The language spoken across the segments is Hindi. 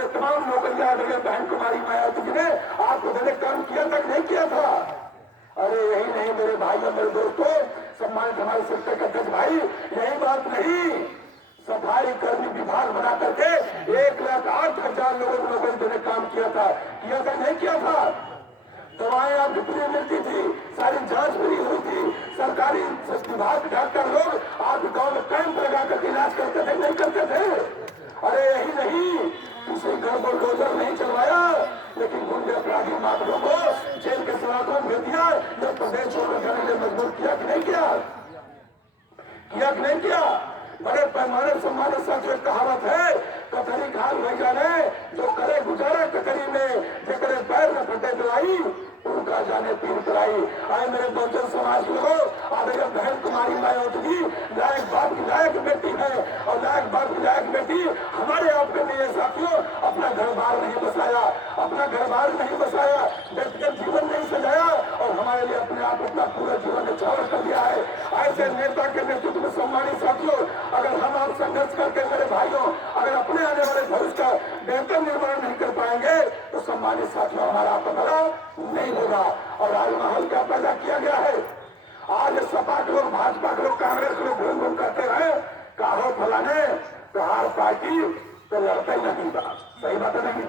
में तमाम नौकरियां आदरणीय बहन कुमारी मायावती जी ने आपको देने काम किया तक नहीं किया था। अरे यही नहीं मेरे भाई और मेरे दोस्तों, सम्मानित हमारे सेक्टर के अध्यक्ष भाई, यही बात नहीं, सफाई कर्मी विभाग बना करके 1,08,000 लोगों को नौकरी देने काम किया था नहीं किया था। दवाएं आपको फ्री मिलती थी, सारी जांच फ्री हुई थी, सरकारी विभाग डॉक्टर लोग आप गांव में कैंप लगा करके इलाज करते थे नहीं करते थे। अरे यही नहीं, किसी घर पर डोजर नहीं चलवाया, लेकिन गुंडे अपराधी मामलों को जेल के सलाखों भेज दिया, जब प्रदेश छोड़कर जाने के लिए मजबूर किया कि नहीं किया, नहीं किया। बड़े पैमाने सम्मानित साथियों, कहावत है, कथरी खाल भैया ने जो करे गुजारा ककरी में, जो करे पैर में फटे दिलाई, उनका जाने पीर कराई। आए मेरे बहुजन समाज के लोगों, आदरणीय बहन कुमारी मायावती जी लायक बाप की लायक बेटी है, और लायक बाप की लायक बेटी हमारे आपके लिए साथियों अपना घर बार नहीं बसाया, अपना घर बार नहीं बसाया, व्यक्तिगत जीवन नहीं सजाया, और हमारे लिए अपने आप अपना पूरा जीवन न्यौछावर कर दिया है। ऐसे नेता के नेतृत्व में सम्मानित साथियों, अगर हम आप संघर्ष करके मेरे भाइयों, अगर अपने आने वाले भविष्य का बेहतर निर्माण नहीं कर पाएंगे तो सम्मानित साथियों हमारा आपका भला नहीं होगा। और आज माहौल क्या पैदा किया गया है, आज सपा के लोग, भाजपा के लोग, कांग्रेस के लोग घूम घूम करते रहे, कहो फलाने तो हर पार्टी तो लड़ता ही नहीं था। सही बात है नहीं?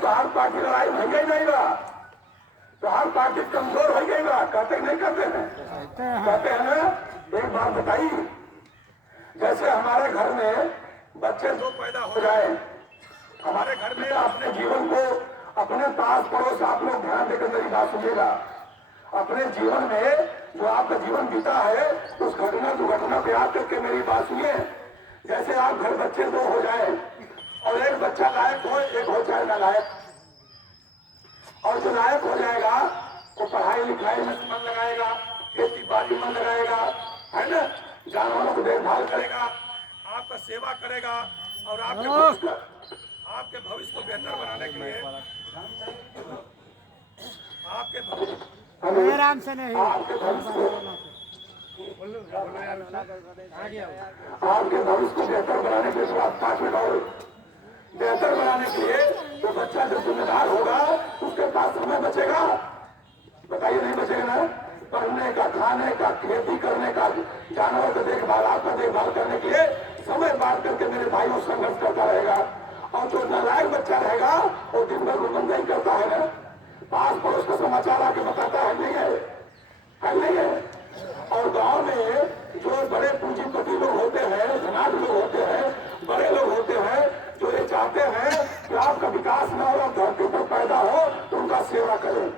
तो हर पार्टी लड़ाई हो गई नहीं बा, तो हर पार्टी कमजोर हो गई बा, कहते नहीं करते हैं, कहते हैं ना। एक बात बताइए, जैसे हमारे घर में बच्चे जो पैदा हो जाए, हमारे घर में अपने जीवन को, अपने पास पड़ोस, आप लोग ध्यान देकर मेरी बात सुनिएगा, अपने जीवन में जो आपका जीवन बीता है उस घटना दुर्घटना पे याद करके मेरी बात सुनिए। जैसे आप घर बच्चे दो हो जाए और एक बच्चा लायक हो, एक हो जाए नालायक, और जो लायक हो जाएगा वो पढ़ाई लिखाई में मन लगाएगा, खेती बाड़ी में लगाएगा, है ना, जानवरों को देखभाल करेगा, आपका सेवा करेगा, और आपके भविष्य को बेहतर बनाने के लिए आराम से नहीं, आपके भविष्य को बेहतर बनाने के लिए, 5 मिनट और बेहतर बनाने के लिए तो बच्चा जो जिम्मेदार होगा उसके पास समय बचेगा, बताइए नहीं बचेगा ना? पढ़ने का, खाने का, खेती करने का, जानवरों का देखभाल, आपका देखभाल करने के लिए समय बांट करके मेरे भाइयों संघर्ष करता रहेगा। और जो नालायक बच्चा रहेगा वो दिन भर गुमंदाई करता है ना, पास पड़ोस का समाचार आके बताता है नहीं है, नहीं है। और गांव में जो बड़े पूंजीपति लोग होते हैं, धनाढ़ लोग होते हैं, बड़े लोग होते हैं, जो ये चाहते हैं कि आपका विकास न हो, धरती पर पैदा हो, तो उनका सेवा करें,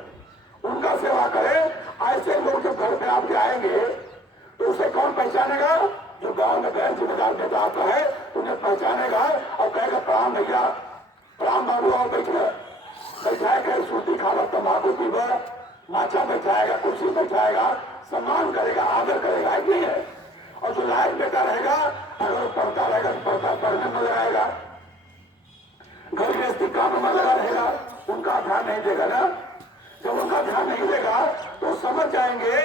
उनका सेवा करें। ऐसे लोग जब घर पे आपके आएंगे तो उसे कौन पहचानेगा? जो गांव में गैर जिम्मेदार नेता आता है उन्हें पहचानेगा और कहेगा प्रणाम भैया, प्रणाम बाबू, और बैठाएगा, सूती खावा, तंबाकू पीवा, माचा बैठाएगा, कुर्सी बैठाएगा, सम्मान करेगा, आदर करेगा, एक नहीं है। और जो लायक बेटा रहेगा, अगर वो पढ़ता रहेगा तो पढ़ता, पढ़ने में लगाएगा, घर गृहस्थी काम में लगा रहेगा, उनका ध्यान नहीं देगा ना। जब उनका ध्यान नहीं देगा तो समझ जाएंगे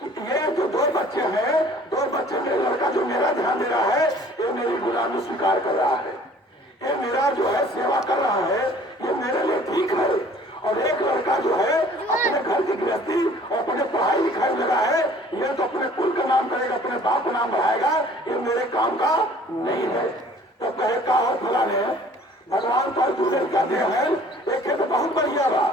कि ये जो 2 बच्चे हैं, 2 बच्चे में लड़का जो मेरा ध्यान दे रहा है ये मेरी गुलामी स्वीकार कर रहा है, ये मेरा जो है सेवा कर रहा है, ये मेरे लिए ठीक है। और एक लड़का जो है अपने घर की गृहस्थी और अपने पढ़ाई लिखाई लगा है, ये तो अपने कुल का नाम करेगा, अपने बाप का नाम बढ़ाएगा, ये मेरे काम का नहीं है। तो कहे का और फलाने भगवान पर दूसरे का दे है, एक तो बहुत बढ़िया बा,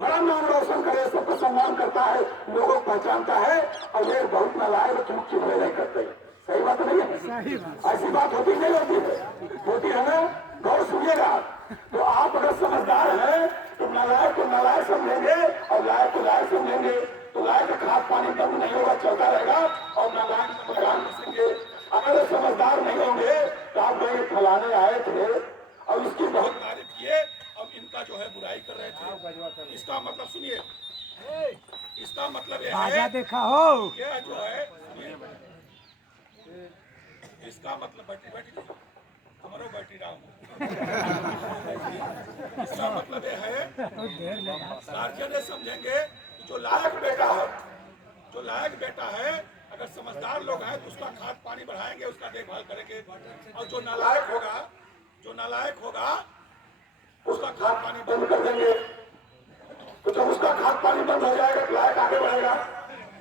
बड़ा नाम रोशन करे, सबको सम्मान करता है, लोगों को पहचानता है, और ये बहुत नालायक चुप चुप नहीं करते। सही बात नहीं है? ऐसी बात होती नहीं होती है, होती है ना? गौर सुनिएगा। तो आप अगर समझदार हैं तो नालायक को नालायक समझेंगे और लायक को लायक समझेंगे, तो लायक का खाद पानी बंद नहीं होगा, चलता रहेगा, और नालायक को मकान बसेंगे। अगर समझदार नहीं होंगे तो आप लोग फलाने आए थे और इसकी बहुत तारीफ किए, अब इनका जो है बुराई कर रहे थे। इसका मतलब सुनिए, इसका मतलब ये है, देखा हो, ये जो है इसका मतलब बैठी हमारो बैठी राम इसका मतलब ये है, गार्जियन समझेंगे कि जो लायक बेटा है, जो लायक बेटा है, अगर समझदार लोग हैं तो उसका खाद पानी बढ़ाएंगे, उसका देखभाल करेंगे। और जो नालायक होगा, जो नालायक होगा उसका खाद पानी बंद कर देंगे। तो जब उसका खाद पानी बंद हो जाएगा तो लायक आगे बढ़ेगा।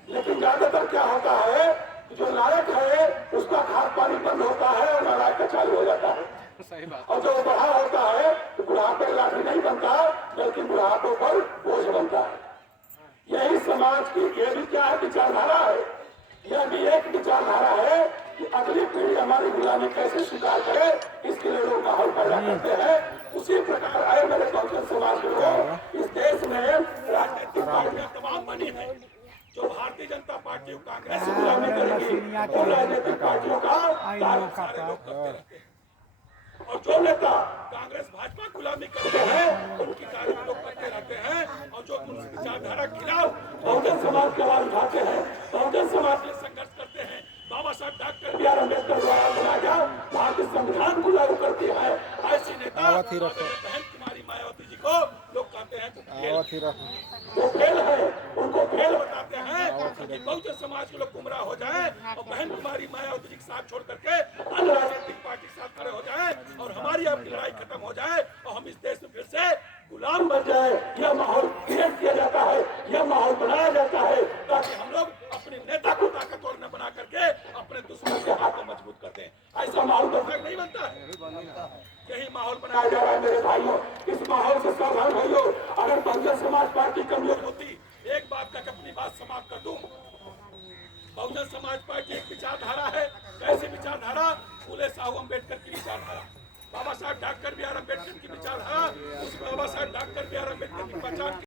लेकिन ज्यादातर क्या होता है, जो लायक है उसका खाद पानी बंद होता है और नालायक का चालू हो जाता है। और जो बढ़ा होता है तो बुढ़ापे का लाठी नहीं बनता, बल्कि बुढ़ापों पर बोझ बनता है। यही समाज की ये भी क्या है, विचारधारा है। यह भी एक विचारधारा है कि अगली पीढ़ी हमारी गुलामी कैसे स्वीकार करे, इसके लिए लोग माहौल पैदा करते हैं। उसी प्रकार आए मेरे बहुजन समाज के लोग, इस देश में राजनीतिक पार्टियां तमाम बनी है जो भारतीय जनता पार्टी और कांग्रेस की गुलामी करेगी। और राजनीतिक पार्टियों का सारे लोग करते रहते हैं। और जो नेता कांग्रेस भाजपा गुलामी करते हैं उनकी तारीफ लोग करते रहते हैं। और जो उनकी विचारधारा के खिलाफ बहुजन समाज की आवाज उठाते हैं, बहुजन समाज के संघर्ष करते हैं, बाबा साहब डॉक्टर बी आर अम्बेडकर द्वारा बनाया गया भारतीय संविधान को लागू करती है, ऐसी नेता बहन कुमारी मायावती जी को लोग कहते हैं वो फेल है। उनको फेल बताते हैं कि बहुजन समाज के लोग गुमराह हो जाए और बहन कुमारी मायावती जी के साथ छोड़ करके अन्य राजनीतिक पार्टी के साथ खड़े हो जाए और हमारी आपकी लड़ाई खत्म हो जाए और हम इस देश में फिर से गुलाम बन जाए। यह माहौल क्रिएट किया जाता है, यह माहौल बनाया जाता है ताकि हम लोग अपने नेता को ताकतवर न बना करके अपने दुश्मन के हाथ को मजबूत कर दें। ऐसा माहौल दर्शक नहीं बनता है। यही माहौल बनाया जा रहा है मेरे भाइयों। इस माहौल से सावधान भाइयों। अगर बहुजन समाज पार्टी कमजोर होती, एक बात तक अपनी बात समाप्त कर दूं, बहुजन समाज पार्टी एक विचारधारा है। कैसी विचारधारा? फूले साहू अम्बेडकर की विचारधारा, बाबा साहब डॉक्टर बी आर अम्बेडकर की विचारधारा, उस बाबा साहब डॉक्टर बी आर अम्बेडकर की पहचान